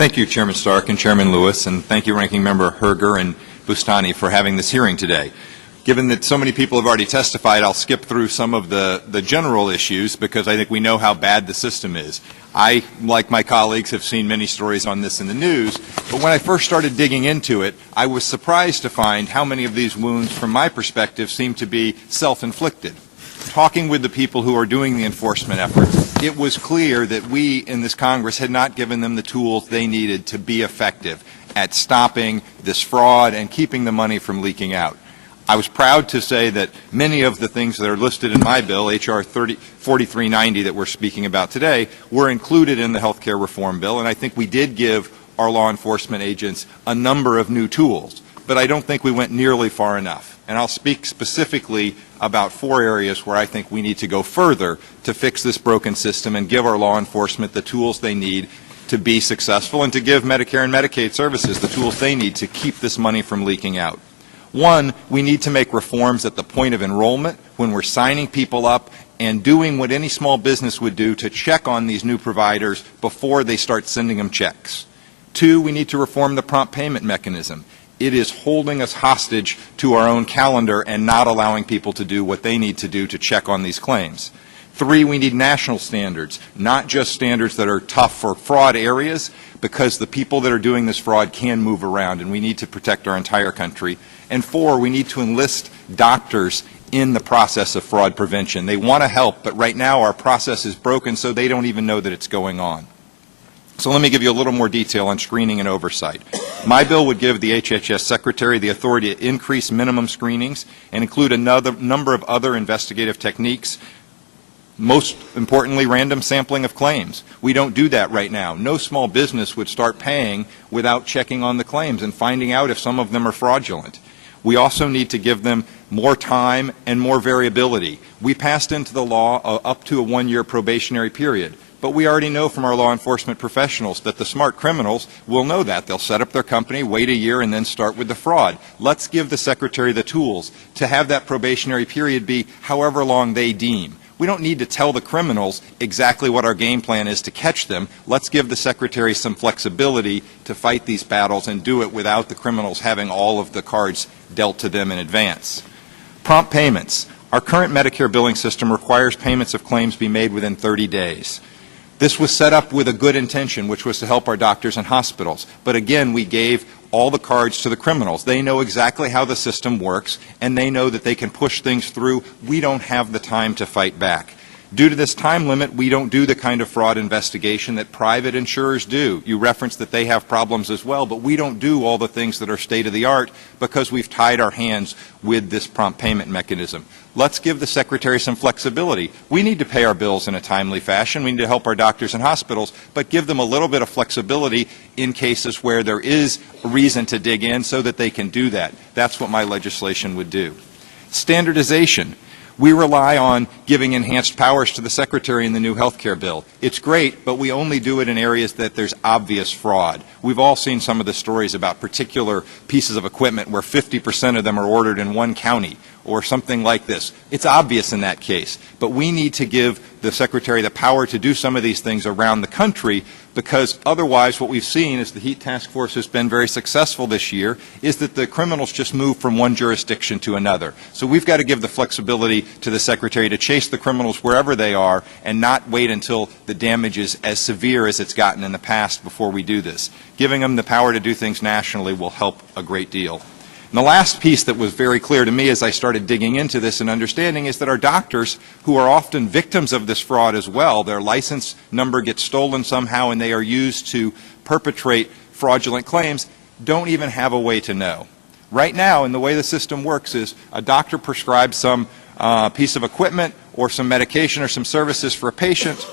Thank you, Chairman Stark and Chairman Lewis, and thank you, Ranking Member Herger and Bustani, for having this hearing today. Given that so many people have already testified, I'll skip through some of the general issues because I think we know how bad the system is. I, like my colleagues, have seen many stories on this in the news, but when I first started digging into it, I was surprised to find how many of these wounds, from my perspective, seem to be self-inflicted. Talking with the people who are doing the enforcement effort, it was clear that we in this Congress had not given them the tools they needed to be effective at stopping this fraud and keeping the money from leaking out. I was proud to say that many of the things that are listed in my bill, H.R. 4390 that we're speaking about today, were included in the health care reform bill, and I think we did give our law enforcement agents a number of new tools. But I don't think we went nearly far enough. And I'll speak specifically about 4 areas where I think we need to go further to fix this broken system and give our law enforcement the tools they need to be successful and to give Medicare and Medicaid services the tools they need to keep this money from leaking out. 1, we need to make reforms at the point of enrollment when we're signing people up and doing what any small business would do to check on these new providers before they start sending them checks. 2, we need to reform the prompt payment mechanism. It is holding us hostage to our own calendar and not allowing people to do what they need to do to check on these claims. 3, we need national standards, not just standards that are tough for fraud areas, because the people that are doing this fraud can move around, and we need to protect our entire country. And 4, we need to enlist doctors in the process of fraud prevention. They want to help, but right now our process is broken, so they don't even know that it's going on. So let me give you a little more detail on screening and oversight. My bill would give the HHS Secretary the authority to increase minimum screenings and include another number of other investigative techniques. Most importantly, random sampling of claims. We don't do that right now. No small business would start paying without checking on the claims and finding out if some of them are fraudulent. We also need to give them more time and more variability. We passed into the law up to a 1-year probationary period. But we already know from our law enforcement professionals that the smart criminals will know that. They'll set up their company, wait a year, and then start with the fraud. Let's give the Secretary the tools to have that probationary period be however long they deem. We don't need to tell the criminals exactly what our game plan is to catch them. Let's give the Secretary some flexibility to fight these battles and do it without the criminals having all of the cards dealt to them in advance. Prompt payments. Our current Medicare billing system requires payments of claims be made within 30 days. This was set up with a good intention, which was to help our doctors and hospitals. But again, we gave all the cards to the criminals. They know exactly how the system works, and they know that they can push things through. We don't have the time to fight back. Due to this time limit, we don't do the kind of fraud investigation that private insurers do. You referenced that they have problems as well, but we don't do all the things that are state-of-the-art because we've tied our hands with this prompt payment mechanism. Let's give the Secretary some flexibility. We need to pay our bills in a timely fashion. We need to help our doctors and hospitals, but give them a little bit of flexibility in cases where there is a reason to dig in so that they can do that. That's what my legislation would do. Standardization. We rely on giving enhanced powers to the Secretary in the new health care bill. It's great, but we only do it in areas that there's obvious fraud. We've all seen some of the stories about particular pieces of equipment where 50% of them are ordered in one county or something like this. It's obvious in that case, but we need to give the Secretary the power to do some of these things around the country, because otherwise what we've seen is the Heat Task Force has been very successful this year, is that the criminals just move from one jurisdiction to another. So we've got to give the flexibility to the Secretary to chase the criminals wherever they are and not wait until the damage is as severe as it's gotten in the past before we do this. Giving them the power to do things nationally will help a great deal. And the last piece that was very clear to me as I started digging into this and understanding is that our doctors, who are often victims of this fraud as well, their license number gets stolen somehow and they are used to perpetrate fraudulent claims, don't even have a way to know. Right now, and the way the system works is a doctor prescribes some piece of equipment or some medication or some services for a patient.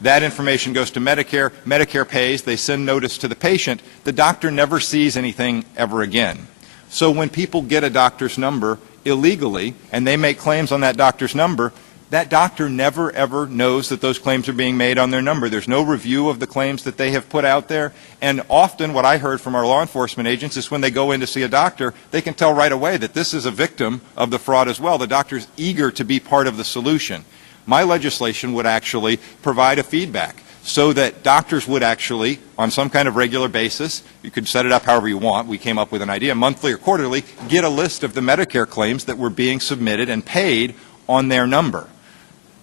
That information goes to Medicare. Medicare pays. They send notice to the patient. The doctor never sees anything ever again. So when people get a doctor's number illegally and they make claims on that doctor's number, that doctor never ever knows that those claims are being made on their number. There's no review of the claims that they have put out there. And often what I heard from our law enforcement agents is when they go in to see a doctor, they can tell right away that this is a victim of the fraud as well. The doctor's eager to be part of the solution. My legislation would actually provide a feedback. so that doctors would actually, on some kind of regular basis, you could set it up however you want, we came up with an idea, monthly or quarterly, get a list of the Medicare claims that were being submitted and paid on their number.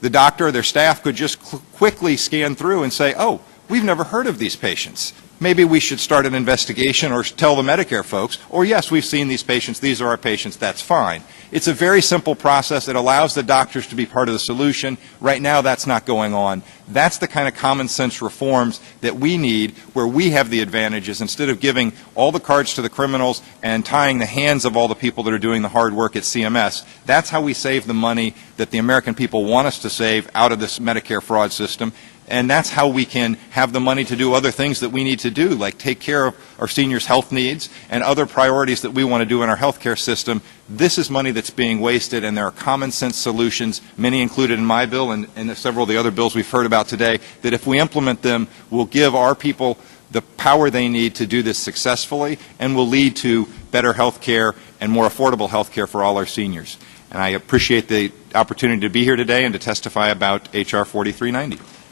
The doctor or their staff could just quickly scan through and say, oh, we've never heard of these patients. Maybe we should start an investigation or tell the Medicare folks, or yes, we've seen these patients, these are our patients, that's fine. It's a very simple process. It allows the doctors to be part of the solution. Right now, that's not going on. That's the kind of common sense reforms that we need, where we have the advantages. Instead of giving all the cards to the criminals and tying the hands of all the people that are doing the hard work at CMS, that's how we save the money that the American people want us to save out of this Medicare fraud system. And that's how we can have the money to do other things that we need to do, like take care of our seniors' health needs and other priorities that we want to do in our health care system. This is money that's being wasted, and there are common sense solutions, many included in my bill and several of the other bills we've heard about today, that if we implement them will give our people the power they need to do this successfully and will lead to better health care and more affordable health care for all our seniors. And I appreciate the opportunity to be here today and to testify about H.R. 4390.